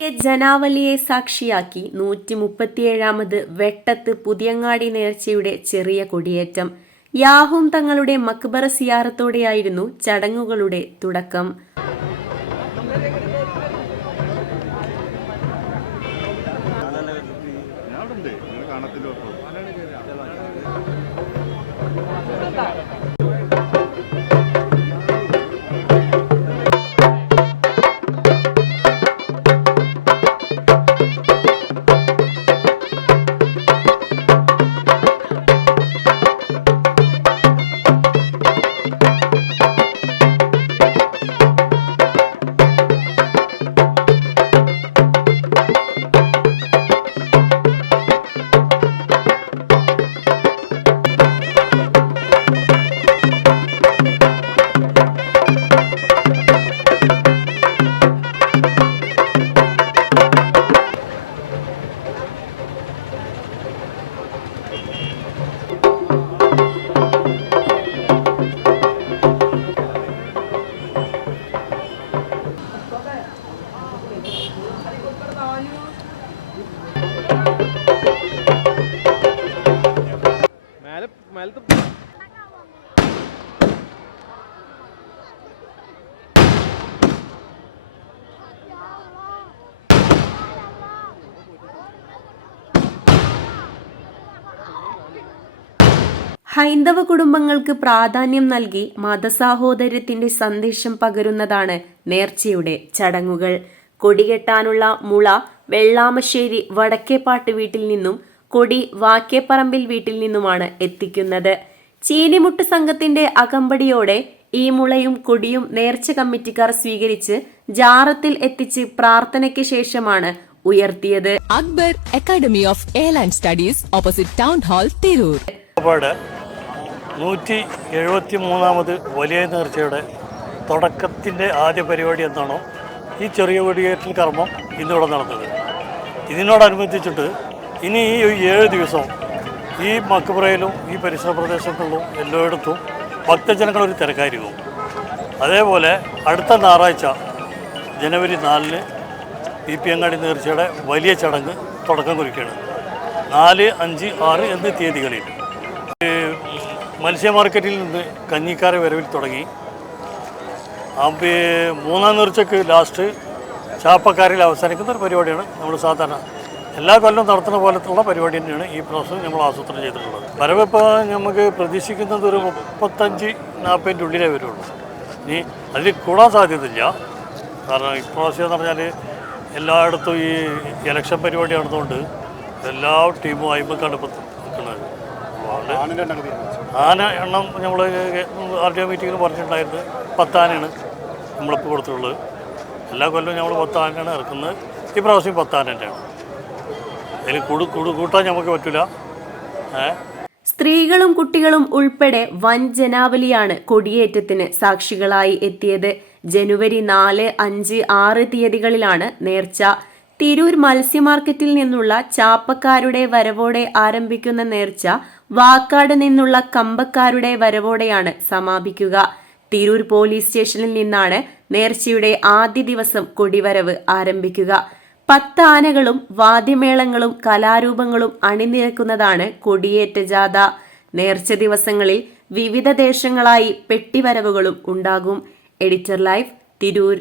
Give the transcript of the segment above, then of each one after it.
ജനാവലിയെ സാക്ഷിയാക്കി 137ാമത് വെട്ടത്ത് പുതിയങ്ങാടി നേർച്ചയുടെ ചെറിയ കൊടിയേറ്റം. യാഹൂം തങ്ങളുടെ മക്ബറ സിയാറത്തോടെയായിരുന്നു ചടങ്ങുകളുടെ തുടക്കം. ഹൈന്ദവ കുടുംബങ്ങൾക്ക് പ്രാധാന്യം നൽകി മതസാഹോദര്യത്തിന്റെ സന്ദേശം പകരുന്നതാണ് നേർച്ചയുടെ ചടങ്ങുകൾ. കൊടികെട്ടാനുള്ള മുള വെള്ളാമശ്ശേരി വടക്കേപ്പാട്ട് വീട്ടിൽ നിന്നും കൊടി വാക്കേപ്പറമ്പിൽ വീട്ടിൽ നിന്നുമാണ് എത്തിക്കുന്നത്. ചീനിമുട്ട് സംഘത്തിന്റെ അകമ്പടിയോടെ ഈ മുളയും കൊടിയും നേർച്ച കമ്മിറ്റിക്കാർ സ്വീകരിച്ച് ജാറത്തിൽ എത്തിച്ച് പ്രാർത്ഥനയ്ക്ക് ശേഷമാണ് ഉയർത്തിയത്. Akbar academy of airline studies opposite town hall Tirur. 173ാമത് വലിയ നേർച്ചയുടെ തുടക്കത്തിൻ്റെ ആദ്യ പരിപാടി എന്നാണോ ഈ ചെറിയ കൊടിയേറ്റൽ കർമ്മം ഇന്നിവിടെ നടന്നത്. ഇതിനോടനുബന്ധിച്ചിട്ട് ഇനി ഈ 7 ദിവസം ഈ മക്ബറയിലും ഈ പരിസര പ്രദേശങ്ങളിലും എല്ലായിടത്തും ഭക്തജനങ്ങളൊരു തിരക്കായിരിക്കും. അതേപോലെ അടുത്ത ഞായറാഴ്ച ജനുവരി 4-ന് പുതിയങ്ങാടി നേർച്ചയുടെ വലിയ ചടങ്ങ് തുടക്കം കുറിക്കുകയാണ്. 4, 5, 6 എന്നീ തീയതികളിൽ മത്സ്യ മാർക്കറ്റിൽ നിന്ന് കഞ്ഞിക്കാരെ വരവിൽ തുടങ്ങി 3ാം നേർച്ചയ്ക്ക് ലാസ്റ്റ് ചാപ്പക്കാരിൽ അവസാനിക്കുന്ന ഒരു പരിപാടിയാണ് നമ്മൾ സാധാരണ എല്ലാ കൊല്ലം നടത്തുന്ന പോലത്തുള്ള പരിപാടി തന്നെയാണ് ഈ പ്രാവശ്യം നമ്മൾ ആസൂത്രണം ചെയ്തിട്ടുള്ളത്. വരവ് ഇപ്പോൾ നമുക്ക് പ്രതീക്ഷിക്കുന്നത് ഒരു 35-40 ഉള്ളിലേ വരുള്ളൂ. ഇനി അതിൽ കൂടാൻ സാധ്യതയില്ല. കാരണം ഇപ്രാവശ്യം എന്ന് പറഞ്ഞാൽ എല്ലായിടത്തും ഈ ഇലക്ഷൻ പരിപാടി നടന്നുകൊണ്ട് എല്ലാ ടീമും അയിമക്കാണ് ഇപ്പോൾ നിൽക്കുന്നത്. ആന എണ്ണം നമ്മൾ RTO മീറ്റിങ്ങിൽ പറഞ്ഞിട്ടുണ്ടായിരുന്നു 10 ആനയാണ് നമ്മളിപ്പോൾ കൊടുത്തിട്ടുള്ളത്. എല്ലാ കൊല്ലവും നമ്മൾ 10 ആനയാണ് ഇറക്കുന്നത്. ഈ പ്രാവശ്യം 10 ആന തന്നെയാണ്. അതിൽ കൂട്ടാൻ നമുക്ക് പറ്റില്ല. സ്ത്രീകളും കുട്ടികളും ഉൾപ്പെടെ വൻ ജനാവലിയാണ് കൊടിയേറ്റത്തിന് സാക്ഷികളായി എത്തിയത്. ജനുവരി 4, 5, 6 തീയതികളിലാണ് നേർച്ച. തിരൂർ മത്സ്യമാർക്കറ്റിൽ നിന്നുള്ള ചാപ്പക്കാരുടെ വരവോടെ ആരംഭിക്കുന്ന നേർച്ച വാക്കാട് നിന്നുള്ള കമ്പക്കാരുടെ വരവോടെയാണ് സമാപിക്കുക. തിരൂർ പോലീസ് സ്റ്റേഷനിൽ നിന്നാണ് നേർച്ചയുടെ ആദ്യ ദിവസം കൊടിവരവ് ആരംഭിക്കുക. 10 ആനകളും വാദ്യമേളങ്ങളും കലാരൂപങ്ങളും അണിനിരക്കുന്നതാണ് കൊടിയേറ്റ ജാഥ. നേർച്ച ദിവസങ്ങളിൽ വിവിധ ദേശങ്ങളായി പെട്ടിവരവുകളും ഉണ്ടാകും. Editor live, Tirur.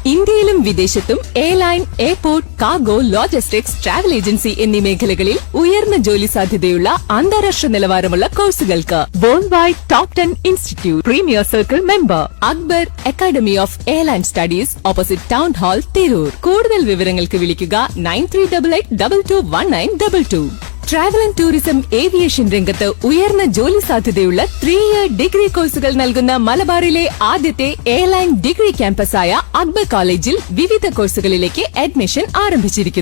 ഇന്ത്യയിലും വിദേശത്തും airline, airport, cargo, logistics, travel agency എന്നീ മേഖലകളിൽ ഉയർന്ന ജോലി സാധ്യതയുള്ള അന്താരാഷ്ട്ര നിലവാരമുള്ള കോഴ്സുകൾക്ക് world wide top 10 institute premier circle member Akbar academy of airline studies opposite town hall Tirur. കൂടുതൽ വിവരങ്ങൾക്ക് വിളിക്കുക 9388221922. ട്രാവൽ ആൻഡ് ടൂറിസം ഏവിയേഷൻ രംഗത്ത് ഉയർന്ന ജോലി സാധ്യതയുള്ള 3-year ഡിഗ്രി കോഴ്സുകൾ നൽകുന്ന മലബാറിലെ ആദ്യത്തെ എയർലൈൻ ഡിഗ്രി ക്യാമ്പസായ അക്ബർ കോളേജിൽ വിവിധ കോഴ്സുകളിലേക്ക് അഡ്മിഷൻ ആരംഭിച്ചിരിക്കുന്നു.